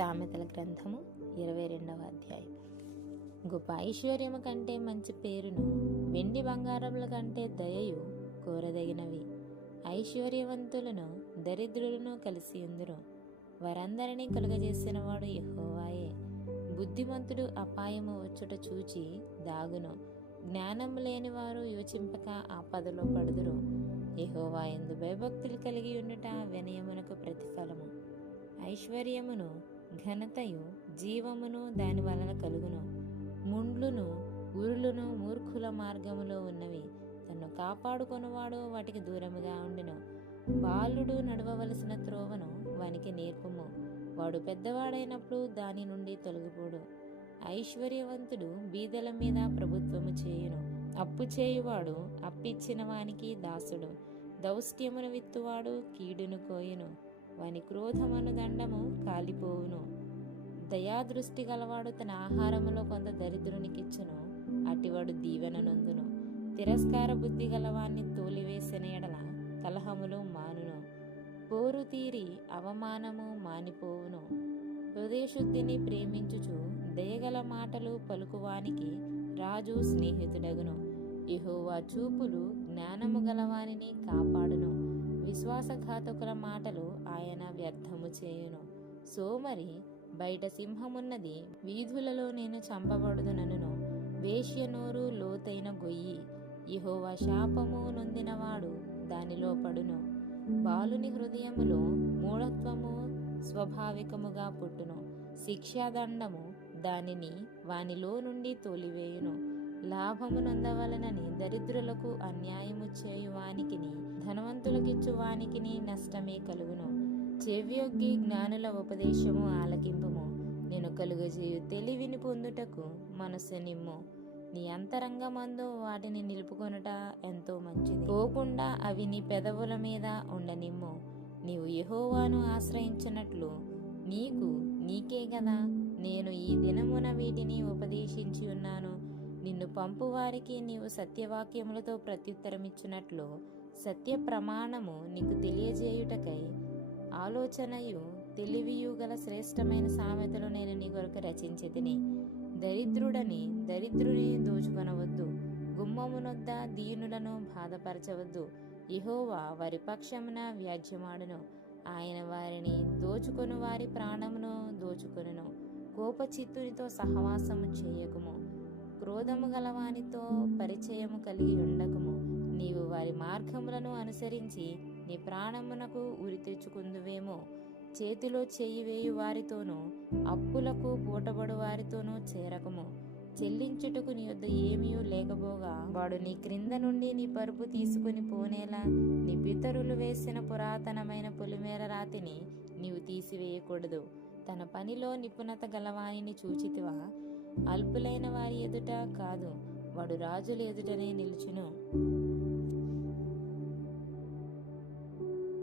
సామెతల గ్రంథము 22వ అధ్యాయం. గొప్ప ఐశ్వర్యము కంటే మంచి పేరును, వెండి బంగారముల కంటే దయయు కోరదగినవి. ఐశ్వర్యవంతులను దరిద్రులను కలిసి ఉందురు, వారందరినీ కలుగజేసిన వాడు యెహోవాయే. బుద్ధిమంతుడు అపాయము వచ్చుట చూచి దాగును, జ్ఞానం లేని వారు యోచింపక ఆపదలో పడుదురు. యెహోవా యందు భయభక్తులు కలిగి ఉండుట వినయమునకు ప్రతిఫలము. ఐశ్వర్యమును ఘనతయు జీవమును దాని వలన కలుగును. ముండ్లును ఉరులును మూర్ఖుల మార్గములో ఉన్నవి, తన్ను కాపాడుకొనువాడు వాటికి దూరముగా ఉండును. బాలుడు నడవవలసిన త్రోవను వానికి నేర్పుము, వాడు పెద్దవాడైనప్పుడు దాని నుండి తొలగిపోడు. ఐశ్వర్యవంతుడు బీదల మీద ప్రభుత్వము చేయును, అప్పు చేయువాడు అప్పిచ్చిన వానికి దాసుడు. దౌష్ట్యమును విత్తువాడు కీడును కోయును, వాని క్రోధమను దండము కాలిపోవును. దయాదృష్టి గలవాడు తన ఆహారములో కొంత దరిద్రునికిచ్చును, అటివాడు దీవెన నొందును. తిరస్కార బుద్ధి గలవాన్ని తోలివేసిన ఎడల కలహములు మానును. పోరు తీరి అవమానము మానిపోవును. హృదయశుద్ధిని ప్రేమించుచు దయగల మాటలు పలుకువానికి రాజు స్నేహితుడగును. యెహోవా చూపులు జ్ఞానము గలవానిని కాపాడును, విశ్వాసఘాతకుల మాటలు ఆయన వ్యర్థము చేయును. సోమరి బయట సింహమున్నది, వీధులలో నేను చంపబడుదునను. వేశ్య నోరు లోతైన గొయ్యి, యెహోవా శాపము నొందినవాడు దానిలో పడును. బాలుని హృదయములో మూఢత్వము స్వాభావికముగా పుట్టును, శిక్షాదండము దానిని వానిలో నుండి తోలివేయును. లాభము నొందవలనని దరిద్రులకు అన్యాయము చేయువానికిని, ధనవంతులకిచ్చు వానికిని నష్టమే కలుగును. చెవ్యొగ్గి జ్ఞానుల ఉపదేశము ఆలకింపుము, నేను కలుగజేయు తెలివిని పొందుటకు మనస్సు నిమ్ము. నీ అంతరంగమందు వాటిని నిలుపుకొనుట ఎంతో మంచిది, పోకుండా అవి నీ పెదవుల మీద ఉండనిమ్ము. నీవు యెహోవాను ఆశ్రయించినట్లు నీకే గదా నేను ఈ దినమున వీటిని ఉపదేశించి ఉన్నాను. నిన్ను పంపు వారికి నీవు సత్యవాక్యములతో ప్రత్యుత్తరమిచ్చినట్లు సత్య ప్రమాణము నీకు తెలియజేయుటకై ఆలోచనయు తెలివియు గల శ్రేష్టమైన సామెతలు నేను నీ కొరకు రచించితిని. దరిద్రుని దోచుకొనవద్దు, గుమ్మమునొద్ద దీనులను బాధపరచవద్దు. యెహోవా వారి పక్షమున వ్యాజ్యమాడును, ఆయన వారిని దోచుకొను వారి ప్రాణమును దోచుకొనును. కోపచిత్తునితో సహవాసము చేయకుము, క్రోధము గలవానితో పరిచయము కలిగి ఉండకుము. నీవు వారి మార్గములను అనుసరించి నీ ప్రాణమునకు ఉరి తెచ్చుకుందువేమో. చేతిలో చెయ్యి వేయు వారితోనూ అప్పులకు పూటబడు వారితోనూ చేరకము. చెల్లించుటకు నీ యొద్ద ఏమీ లేకపోగా వాడు నీ క్రింద నుండి నీ పరుపు తీసుకుని పోనేలా నీ పితరులు వేసిన పురాతనమైన పొలిమేర రాతిని నీవు తీసివేయకూడదు. తన పనిలో నిపుణత గలవానిని చూచితివా? అల్పులైన వారి ఎదుట కాదు, వాడు రాజుల ఎదుటనే నిలుచును.